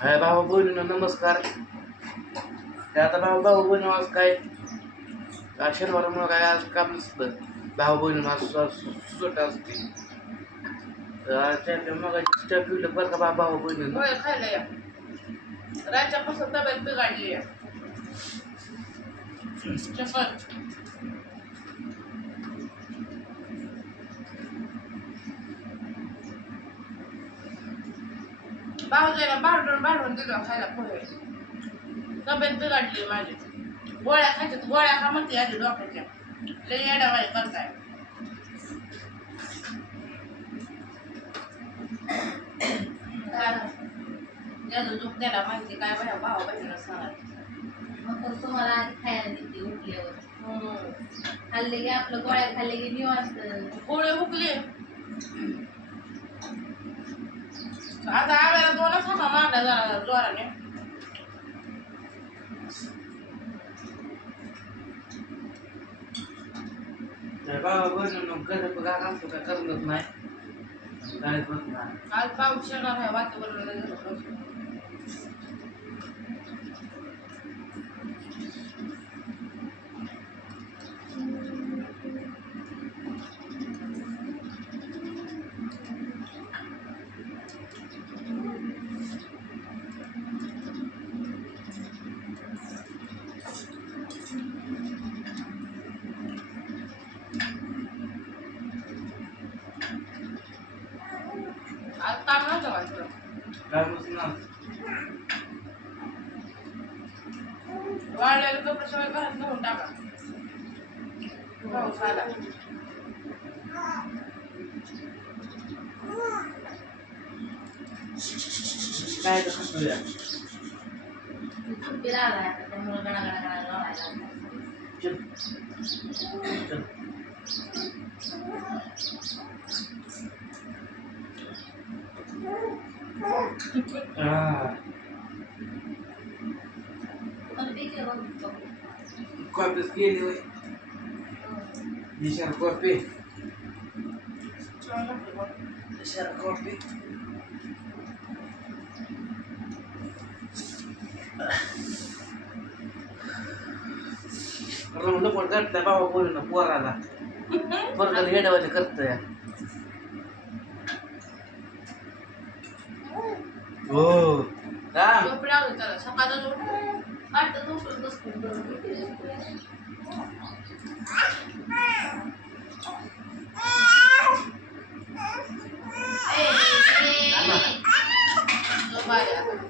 हाय भाऊ बहिणीनं नमस्कार. ते आता भाऊ भाऊ बहिणी आज काय? शनिवारमुळं काय आज काम नसतं. भाऊ बहिणी आज सुट असते. त्यांच्या मग स्टॅप पिवलं बरं का बा भाऊ बहिणीनं होय खायला या. राज्यापासून तब्येत बिघडली आहे. भाऊजाला भांडून भांडून दिलं खायला पोहे तब्येत बिघडली माझी गोळ्या खायच्यात गोळ्या खा म्हणते आधी डॉक्टरच्या लई येडावाई करताय ज्याचं दुःख त्याला माहिती काय बाया भावा बहिणीला सांगायचं मग तर तुम्हाला आधी खायला देते उठल्यावर. खाल्ले की आपलं गोळ्या खाल्ले की निवांत गोळे हुकले आता आव्याला दोनच हाका मारला जरा जोराने. भाऊ बहिणीनं कसं काय असतं काय करत नाही? काल पाऊस येणार आहे वातावरण गणा लोळायला लागला. चल चल Ah, पण पिके बघ बघ. कॉपीच केली रमलं पण करताय बाबा बोलू ना पोराला पोरगाला येड्यावाले करतोय. हो. त्याला सकाळचं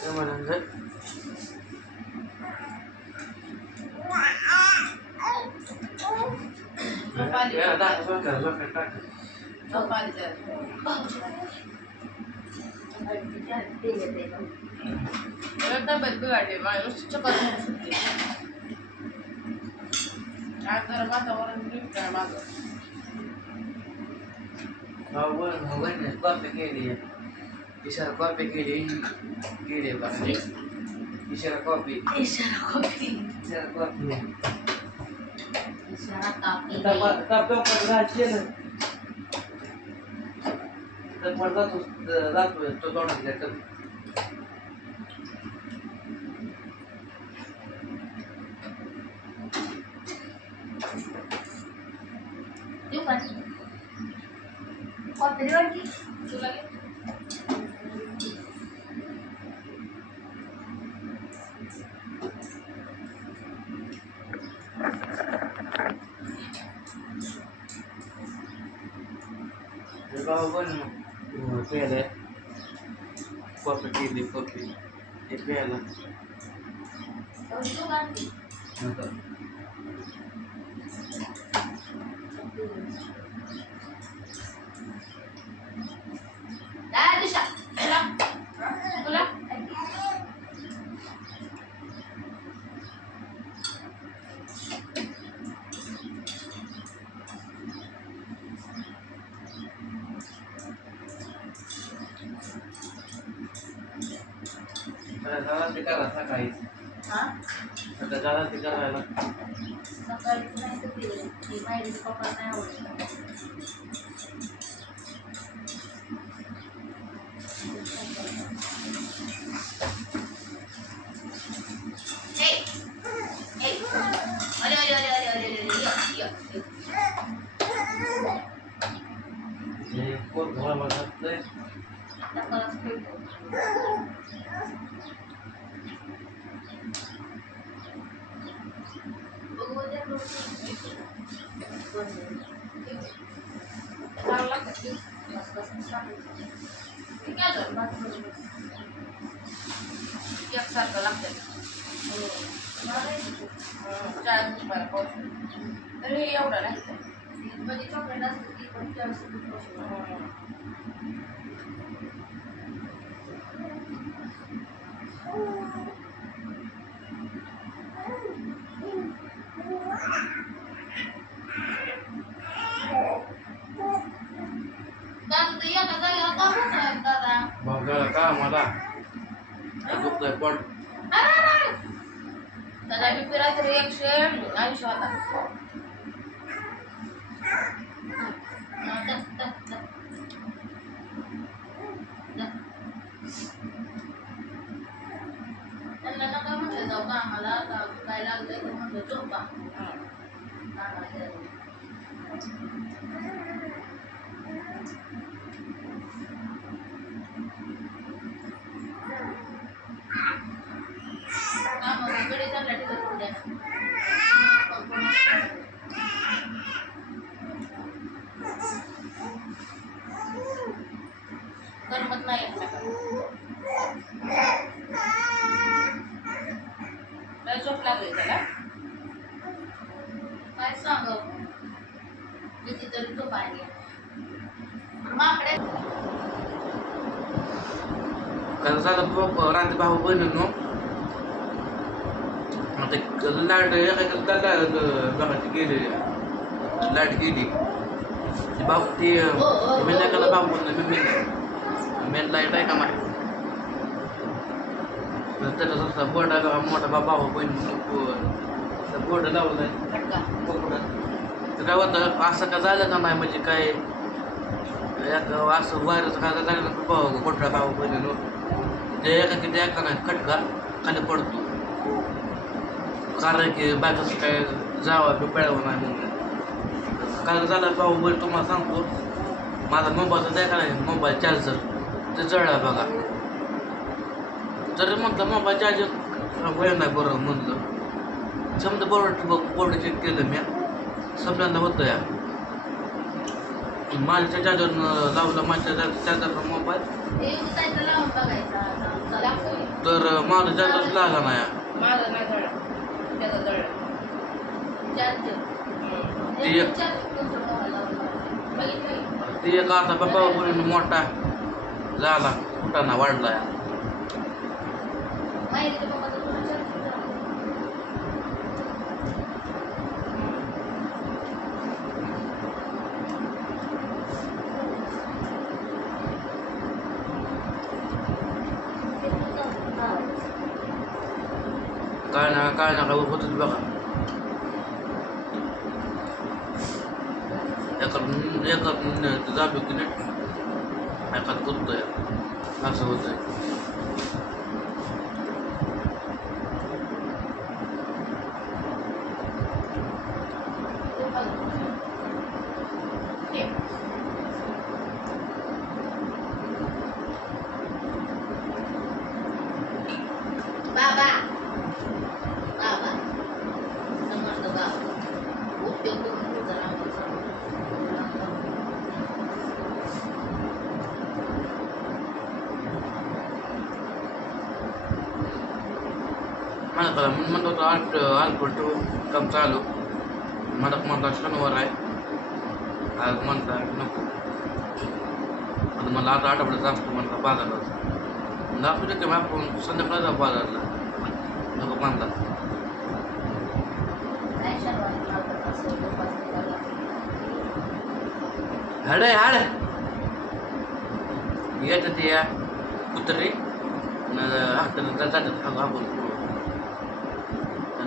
लय tired तब्येत बिघडली माझी चक्कर येत आज जरा वातावरण नीट आहे माझं कॉपी केली इशारा कॉपी केली केली बघा इशारा कॉपी इशारा कॉफी इशारा कॉपी इशारा कापी तो तोंडातल्या तर देऊ का कॉफी देऊ आणखी तुला घे. बाबा प्यायला Kawan pera. Kopi di kopi. Di pera. Untuk झाला ते करा सकाळी हा? सकाळी झाला ते करायला सकाळीच नाही तर ते ते बाहेरचे पप्पा नाही आवडत. एकसारखं लागतं हो. मला नाही रुपयाला पावशेर. तरी एवढं नाही म्हणजे चॉकलेट असतं ती पण चाळीस रुपये पावशेर. हं. दादा तर एका जागेवर का बसलाय दादा बघा का मला दुखतंय त्याला बी रात्री एकशे ऐंशी होता हा, दा, दा, दा. दा. त्यांना नका म्हटलं जाऊ का आम्हाला का काय लागलंय तर म्हटलं झोपा हं. कामाला गेलं. कामावर कडे चालला ठिकाणी उद्या. करमत नाही आपल्याकडे. लय झोप लागली त्याला काय सांगू कितीतरी तो पाहिजे माकडे कसं झालं बाप रात्री भाऊ बहिणीनो आता लाइट एका बघा ती गेली लाइट गेली ती बाप ती मी नाही बाप बोलतो मी मेन लाइट आहे का माय त्याचा समजा बोर्ड आहे बघा मोठा बाप भाऊ बहीण बोर्ड लावलाय फटका तर काय होतं असं का झालं का नाही? म्हणजे काय? एक असं वायरचं काय झालं? ना भाऊ कोटरा पहिले बहिणीनो ते एका किती एका नाही खटका खाली पडतो. कारण की बाकीचं काय जावा बी नाही म्हणून. काय झालं पाहू बरं तुम्हाला सांगतो. माझा मोबाईलचा द्या का नाही मोबाईल चार्जर ते जळला बघा. तरी म्हटलं मोबाईल चार्जर वेळ नाही बरं म्हणलं. समजा बरोबर बोर्ड चेक केलं मी. सगळ्यांना होतो या माझ्या चार्जर लावलं माझ्या चार्जरचा मोबाईल. तर माझा चार्जर लागला नाही ते- ती एक आता बाबा मोठा झाला कुठाना वाढला या माहितीच्या बाबाचा तुला चार्जर लावून. ते पण चालतं लावायचं. काय ना काय ना काय होतच बघा एका एका जाबी की नाही एकात गुंतोय असं होतंय ते बघ. हे. बाबा बाबा समर्थ बाबा उद्योग करून तुझा नाव मला करा मी म्हणतो होतो आठ आलपट काम चालू मला म्हणता शनिवार आहे आज म्हणता नको आता मला आता आठवड्यात असतो म्हणता बाजारात दाखवू दे की आपण संध्याकाळी जाऊ बाजारला नको म्हणता काय शनिवारी लागत असेल उपास करायला. हाड हाड येत ते या कुत्रे हाताने जातात हा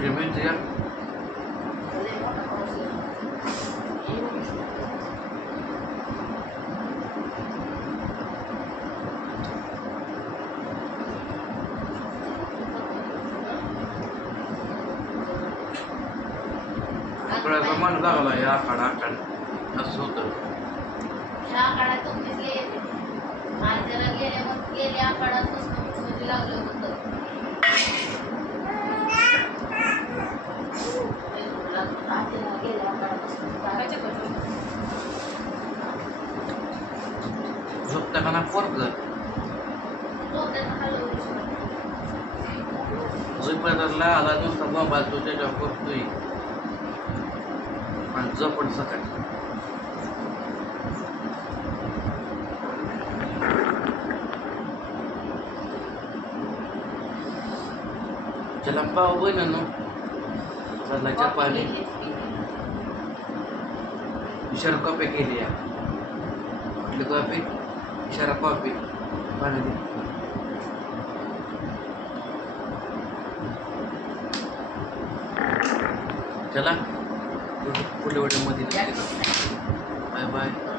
रेमझे मिळते या मन लागला या आखाडा आखाड असं होतं ह्या काळात तुमचीच आणि जरा गेल्या गेल्या काळात लागलं होतं गेल्या काळापासून त्याच्यात होतं. झोपता का ना पोरग झोपताना हलवू झोपेत लागला नुसता मोबाईल तो त्याच्यावर करतोय आणि झोपड सकाळी. त्याला पाव बहिण चालला चपाली इशारा कॉपी केली या कुठली कॉपी इशारा कॉपी दे चला. पुढल्या नाही. Bye bye